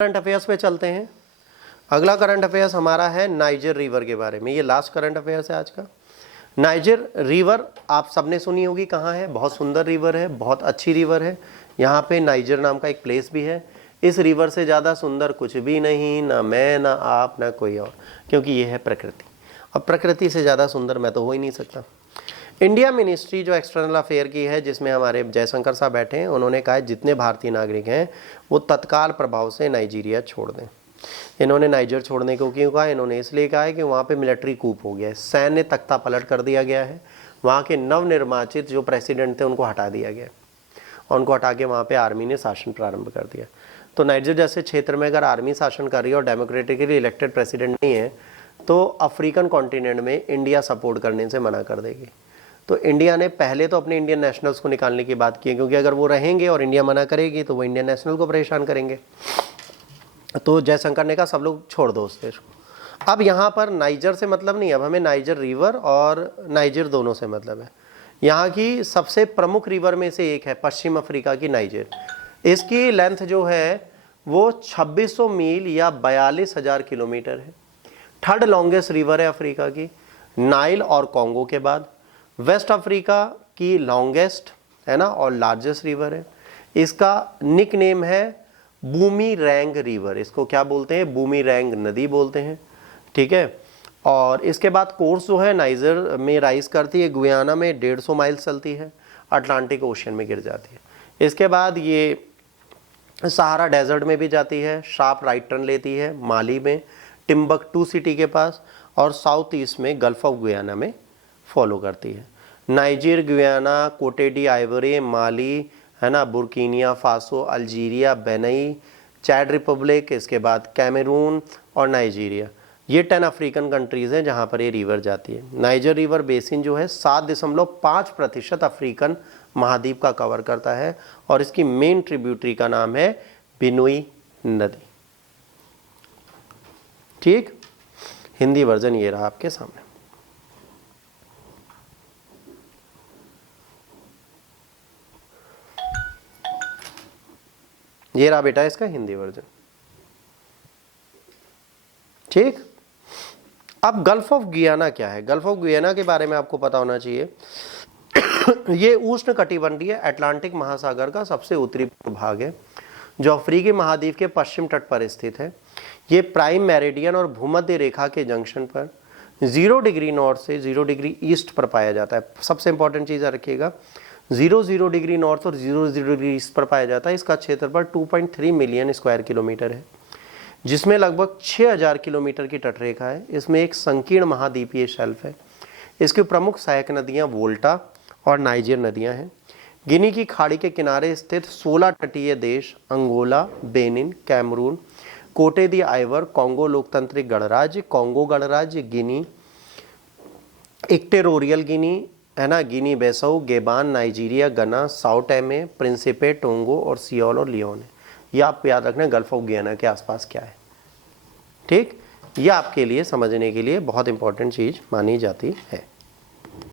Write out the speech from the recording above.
Current affairs पे चलते हैं। अगला करंट अफेयर्स हमारा है नाइजर रिवर के बारे में। ये लास्ट करंट अफेयर्स है आज का। नाइजर रिवर आप सबने सुनी होगी, कहाँ है, बहुत सुंदर रिवर है, बहुत अच्छी रिवर है। यहाँ पे नाइजर नाम का एक प्लेस भी है। इस रिवर से ज़्यादा सुंदर कुछ भी नहीं, ना मैं, ना आप, ना कोई और, क्योंकि ये है प्रकृति। अब प्रकृति से ज़्यादा सुंदर मैं तो हो ही नहीं सकता। इंडिया मिनिस्ट्री जो एक्सटर्नल अफेयर की है, जिसमें हमारे जयशंकर साहब बैठे हैं, उन्होंने कहा है जितने भारतीय नागरिक हैं वो तत्काल प्रभाव से नाइजीरिया छोड़ दें। इन्होंने नाइजर छोड़ने को क्यों कहा? इन्होंने इसलिए कहा है कि वहाँ पे मिलिट्री कूप हो गया है, सैन्य तख्ता पलट कर दिया गया है। वहाँ के नवनिर्वाचित जो प्रेसिडेंट थे उनको हटा दिया गया और उनको हटा के वहाँ पे आर्मी ने शासन प्रारंभ कर दिया। तो नाइजर जैसे क्षेत्र में अगर आर्मी शासन कर रही है और डेमोक्रेटिकली इलेक्टेड प्रेसिडेंट नहीं है, तो अफ्रीकन कॉन्टिनेंट में इंडिया सपोर्ट करने से मना कर देगी। तो इंडिया ने पहले तो अपने इंडियन नेशनल्स को निकालने की बात की है, क्योंकि अगर वो रहेंगे और इंडिया मना करेगी तो वो इंडियन नेशनल को परेशान करेंगे। तो जयशंकर ने कहा सब लोग छोड़ दो उस देश को। अब यहाँ पर नाइजर से मतलब नहीं, अब हमें नाइजर रिवर और नाइजर दोनों से मतलब है। यहाँ की सबसे प्रमुख रिवर में से एक है पश्चिम अफ्रीका की नाइजर। इसकी लेंथ जो है वो 2600 मील या 42,000 किलोमीटर है। थर्ड लॉन्गेस्ट रिवर है अफ्रीका की, नाइल और कॉन्गो के बाद। वेस्ट अफ्रीका की लॉन्गेस्ट है ना और लार्जेस्ट रिवर है। इसका निक नेम है बूमीरैंग रिवर। इसको क्या बोलते हैं? बूमीरैंग नदी बोलते हैं, ठीक है। और इसके बाद कोर्स जो है नाइजर में राइज करती है, गुयाना में 150 माइल्स चलती है, अटलांटिक ओशन में गिर जाती है। इसके बाद ये सहारा डेजर्ट में भी जाती है, शार्प राइट टर्न लेती है माली में, टिम्बकटू सिटी के पास, और साउथ ईस्ट में गल्फ ऑफ गुयाना में फॉलो करती है। Niger, Guyana, Cote d'Ivoire, Mali है ना, Burkina Faso, Algeria, Benin, Chad Republic, इसके बाद कैमरून और नाइजीरिया, ये 10 अफ्रीकन कंट्रीज़ हैं जहाँ पर ये रिवर जाती है। नाइजर रिवर बेसिन जो है 7.5% अफ्रीकन महाद्वीप का कवर करता है और इसकी मेन ट्रिब्यूटरी का नाम है बिनुई नदी। ठीक, हिंदी वर्जन ये रहा आपके सामने। ये रहा बेटा इसका हिंदी वर्जन। ठीक, अब गल्फ ऑफ गुयाना क्या है? गल्फ ऑफ गुयाना के बारे में आपको पता होना चाहिए। ये उष्ण कटिबंधीय अटलांटिक महासागर का सबसे उत्तरी भाग है जो अफ्रीकी महाद्वीप के पश्चिम तट पर स्थित है। ये प्राइम मेरिडियन और भूमध्य रेखा के जंक्शन पर 0 डिग्री नॉर्थ से 0 डिग्री ईस्ट पर पाया जाता है। सबसे इंपॉर्टेंट चीज़ रखिएगा, 0 डिग्री नॉर्थ और 0 डिग्री ईस्ट पर पाया जाता है। इसका क्षेत्रफल 2.3 मिलियन स्क्वायर किलोमीटर है, जिसमें लगभग 6000 किलोमीटर की तटरेखा है। इसमें एक संकीर्ण महाद्वीपीय शेल्फ है। इसकी प्रमुख सहायक नदियां वोल्टा और नाइजर नदियां हैं। गिनी की खाड़ी के किनारे स्थित 16 तटीय देश अंगोला, बेनिन, कैमरून, कोटे दी आइवर, कॉन्गो लोकतांत्रिक गणराज्य, कॉन्गो गणराज्य, गिनी, इक्वेटोरियल गिनी है ना, गिनी बेसाऊ, गेबान, नाइजीरिया, गना, साओ टोमे, प्रिंसिपे, टोंगो और सियोल और लियोन है। यह आपको याद रखना है गल्फ ऑफ गुयाना के आसपास क्या है। ठीक, यह आपके लिए समझने के लिए बहुत इंपॉर्टेंट चीज़ मानी जाती है।